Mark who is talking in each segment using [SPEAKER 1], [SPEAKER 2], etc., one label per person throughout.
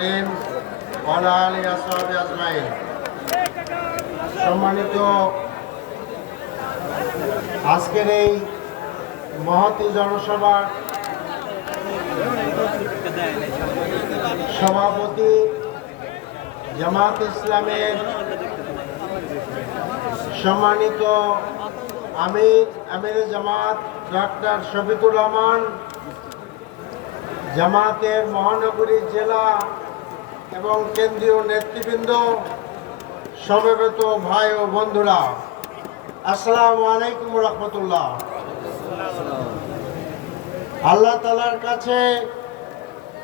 [SPEAKER 1] করিম সম্মানিত আজকের এই মহতি জনসভার সভাপতি জামাত ইসলামের সম্মানিত আমির আমির জামাত ডক্টর শফিকুর রহমান, জামাতের মহানগরী জেলা এবং কেন্দ্রীয় নেতৃবৃন্দ, সমবেত ভাই ও বন্ধুরা, আসসালামু আলাইকুম রহমতুল্লাহ। আল্লাহ তালার কাছে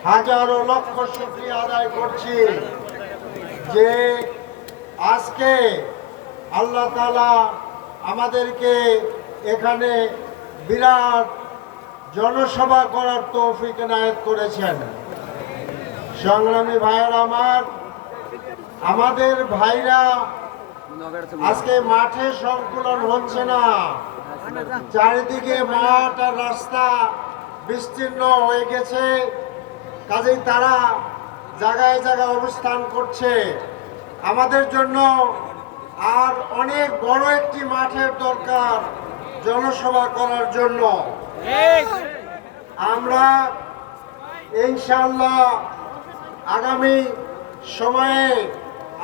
[SPEAKER 1] হাজারো লক্ষ শুক্রিয়া আদায় করছি যে আজকে আল্লাহ তালা আমাদেরকে এখানে বিরাট জনসভা করার তৌফিক নায়ক করেছেন। সংগ্রামী ভাইয়ের আমার আমাদের ভাইরা আজকে মাঠে সংকুলন হচ্ছে না। চারিদিকে মাঠ আর রাস্তা বিস্তীর্ণ হয়ে গেছে। কাজেই তারা জায়গায় জায়গায় অবস্থান করছে। আমাদের জন্য আর অনেক বড় একটি মাঠের দরকার জনসভা করার জন্য। আমরা ইনশাল্লাহ আগামী সময়ে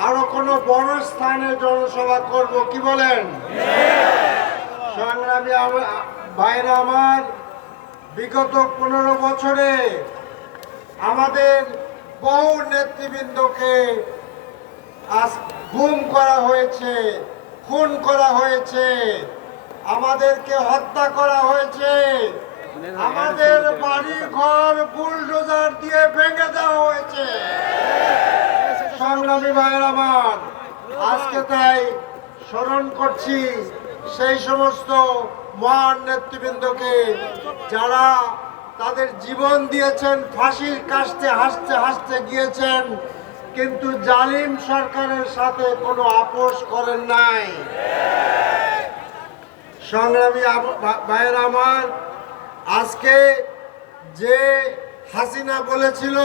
[SPEAKER 1] আরও কোনো বড় স্থানে জনসভা করব, কি বলেন? সংগ্রামী ভাইরা আমার, বিগত পনেরো বছরে আমাদের বহু নেতৃবৃন্দকে আজ গুম করা হয়েছে, খুন করা হয়েছে, আমাদেরকে হত্যা করা হয়েছে। আমাদের বাড়ি ঘর বুলডোজার দিয়ে ভেঙে দেওয়া হয়েছে। সংগ্রামী ভাইয়ের আমার, আজকে তাই স্মরণ করছি সেই সমস্ত মহান নেতৃবৃন্দকে যারা তাদের জীবন দিয়েছেন, ফাঁসির কাস্তে হাসতে হাসতে গিয়েছেন, কিন্তু জালিম সরকারের সাথে কোনো আপোষ করেন নাই। সংগ্রামী ভাইয়ের আমার আজকে যে হাসিনা বলেছিল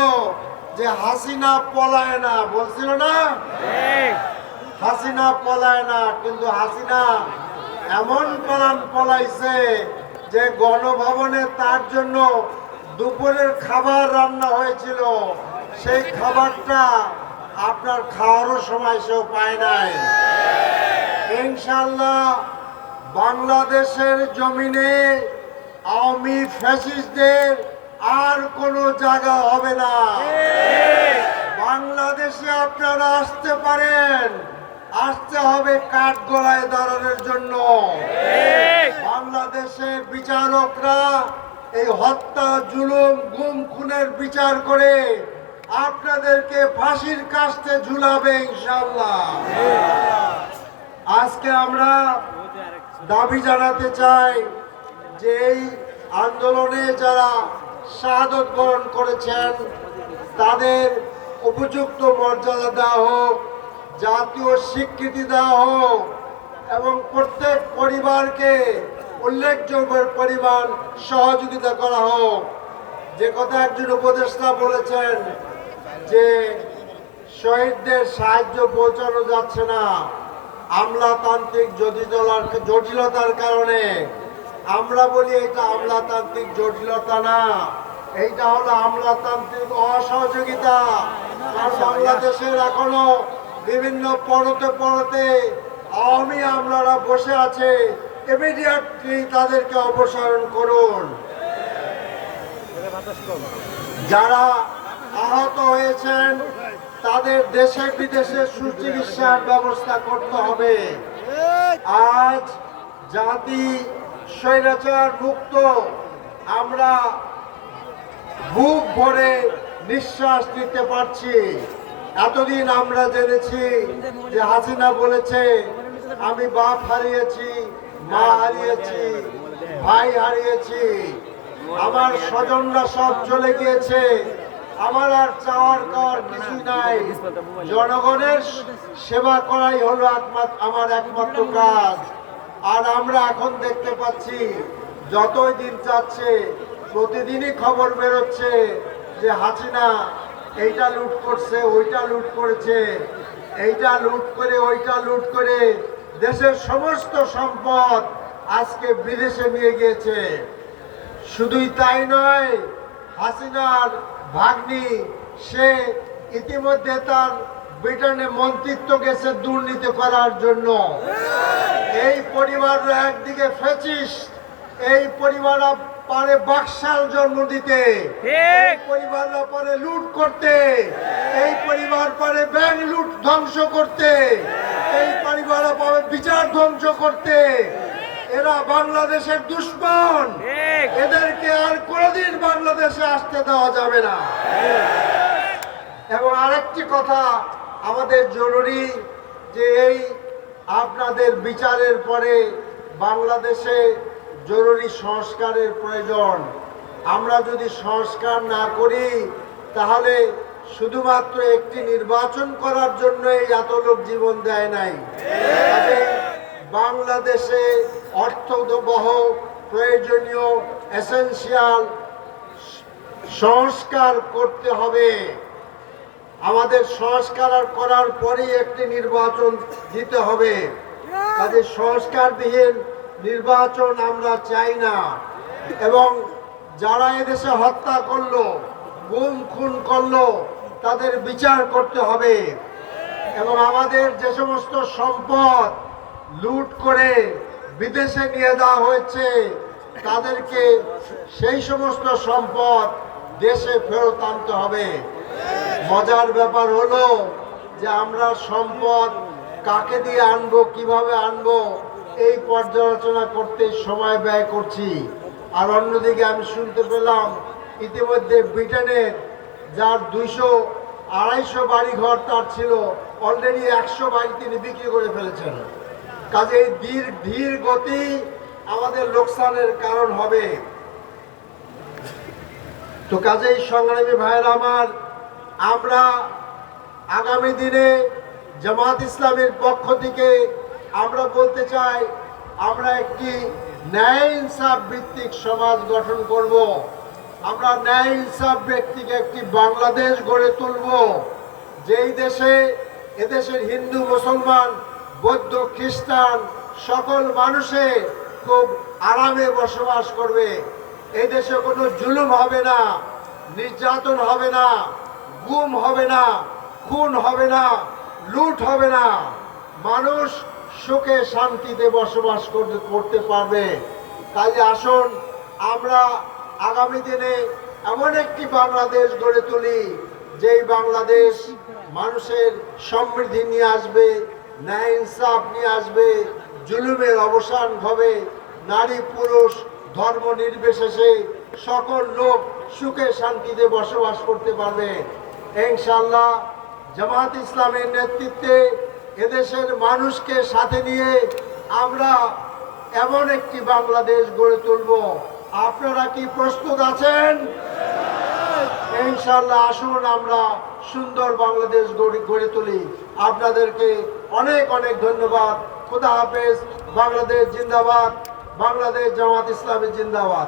[SPEAKER 1] যে হাসিনা পলায় না, বলছিল না? হাসিনা পলায় না, কিন্তু হাসিনা এমন পলান পলাইছে যে গণভবনে তার জন্য দুপুরের খাবার রান্না হয়েছিল। সেই খাবারটা আপনার খাওয়ারও সময় সেও পায় নাই। ইনশাল্লাহ বাংলাদেশের জমিনে আওয়ামী ফ্যাসিস্টদের আর কোনো জায়গা হবে না। বাংলাদেশে আপনারা আসতে পারেন। আসতে হবে কাঠ গলায় দাঁড়ানোর জন্য। বাংলাদেশের বিচারকরা এই হত্যা, জুলুম, গুম, খুনের বিচার করে আপনাদেরকে ফাঁসির কাস্তে ঝুলাবে ইনশাল্লাহ আজকে আমরা দাবি জানাতে চাই যে এই আন্দোলনে যারা শাহাদত বরণ করেছেন, তাদের উপযুক্ত মর্যাদা দেওয়া হোক, জাতীয় স্বীকৃতি দেওয়া হোক, এবং প্রত্যেক পরিবারকে উল্লেখযোগ্য পরিমাণ সহযোগিতা করা হোক। যে কথা একজন উপদেষ্টা বলেছেন যে, শহীদদের সাহায্য পৌঁছানো যাচ্ছে না। আমলাতান্ত্রিক জটিলতার কারণে আমরা বলি এটা আমলাতান্ত্রিক জটিলতা না। এইটা হলো আমলাতান্ত্রিক অসহযোগিতা। কারণ বাংলাদেশের এখনও বিভিন্ন পরতে পরতে আওয়ামী আমলারা বসে আছে ইমিডিয়েটলি তাদেরকে অপসারণ করুন। যারা আহত হয়েছেন, তাদের দেশে বিদেশে সুচিকিৎসার ব্যবস্থা করতে হবে। আজ জাতি স্বৈরাচার মুক্ত। আমরা বুক ভরে নিঃশ্বাস নিতে পারছি। এতদিন আমরা জেনেছি যে হাসিনা বলেছে, আমি বাপ হারিয়েছি, মা হারিয়েছি, ভাই হারিয়েছি। আমার স্বজনরা সব চলে গিয়েছে। আমার আর চাওয়ার কাওয়ার কিছু নাই। জনগণের সেবা করাই হলো একমাত্র, আমার একমাত্র কাজ। আর আমরা এখন দেখতে পাচ্ছি, যতই দিন যাচ্ছে, প্রতিদিনই খবর বেরোচ্ছে যে হাসিনা এইটা লুট করছে, ওইটা লুট করেছে, এইটা লুট করে, ওইটা লুট করে দেশের সমস্ত সম্পদ আজকে বিদেশে নিয়ে গিয়েছে। শুধুই তাই নয়, হাসিনার ভাগ্নি, সে ইতিমধ্যে তার ব্রিটেনে মন্ত্রিত্ব গেছে দুর্নীতি করার জন্য এই পরিবার একদিকে ফেচিস এই পরিবার পারে বাকশাল জন্ম দিতে এই পরিবাররা পারে লুট করতে এই পরিবার পারে ব্যাংক লুট ধ্বংস করতে এই পরিবার পারে বিচার ধ্বংস করতে। এরা বাংলাদেশের দুশ্মন। এদেরকে আর কোনোদিন বাংলাদেশে আসতে দেওয়া যাবে না। এবং আরেকটি কথা আমাদের জরুরি যে এই আপনাদের বিচারের পরে বাংলাদেশে জরুরি সংস্কারের প্রয়োজন। আমরা যদি সংস্কার না করি, তাহলে শুধুমাত্র একটি নির্বাচন করার জন্য এত লোক জীবন দেয় নাই। বাংলাদেশে অর্থবহ প্রয়োজনীয় এসেনশিয়াল সংস্কার করতে হবে। আমাদের সংস্কার করার পরেই একটি নির্বাচন দিতে হবে। কাজে সংস্কারবিহীন নির্বাচন আমরা চাই না। এবং যারা এদেশে হত্যা করল, গুম, খুন করল, তাদের বিচার করতে হবে। এবং আমাদের যে সমস্ত সম্পদ লুট করে বিদেশে নিয়ে দেওয়া হয়েছে, তাদেরকে সেই সমস্ত সম্পদ দেশে ফেরত আনতে হবে। মজার ব্যাপার হলো যে আমরা সম্পদ কাকে দিয়ে আনব, কীভাবে আনব, এই পর্যালোচনা করতে সময় ব্যয় করছি। আর অন্যদিকে আমি শুনতে পেলাম ইতিমধ্যে ব্রিটেনের যার দুইশো আড়াইশো বাড়ি ঘর তার ছিল অলরেডি একশো বাড়ি তিনি বিক্রি করে ফেলেছেন। কাজেই ধীর ধীর গতি আমাদের লোকসানের কারণ হবে। তো কাজেই সংগ্রামী ভাইয়ের আমার আমরা আগামী দিনে জামাত ইসলামের পক্ষ থেকে আমরা বলতে চাই, আমরা একটি ন্যায় ইনসাফ ভিত্তিক সমাজ গঠন করব। আমরা ন্যায় ইনসাফ ব্যক্তিকে একটি বাংলাদেশ গড়ে তুলব, যেই দেশে এদেশের হিন্দু, মুসলমান, বৌদ্ধ, খ্রিস্টান সকল মানুষে খুব আরামে বসবাস করবে। এই দেশে কোনো জুলুম হবে না, নির্যাতন হবে না। গুম হবে না, খুন হবে না, লুট হবে না। মানুষ সুখে শান্তিতে বসবাস করতে পারবে। তাই আসুন, আমরা আগামী দিনে এমন একটি বাংলাদেশ গড়ে তুলি, যেই বাংলাদেশ মানুষের সমৃদ্ধি নিয়ে আসবে, ন্যায় ইনসাফ নিয়ে আসবে, জুলুমের অবসান হবে নারী, পুরুষ, ধর্ম নির্বিশেষে সকল লোক সুখে শান্তিতে বসবাস করতে পারবে। ইনশাল্লাহ জামাত ইসলামের নেতৃত্বে এদেশের মানুষকে সাথে নিয়ে আমরা এমন একটি বাংলাদেশ গড়ে তুলব। আপনারা কি প্রস্তুত আছেন? ইনশাল্লাহ আসুন, আমরা সুন্দর বাংলাদেশ গড়ে তুলি। আপনাদেরকে অনেক অনেক ধন্যবাদ। খুদা হাফেজ, বাংলাদেশ জিন্দাবাদ, বাংলাদেশ জামাত ইসলামী জিন্দাবাদ।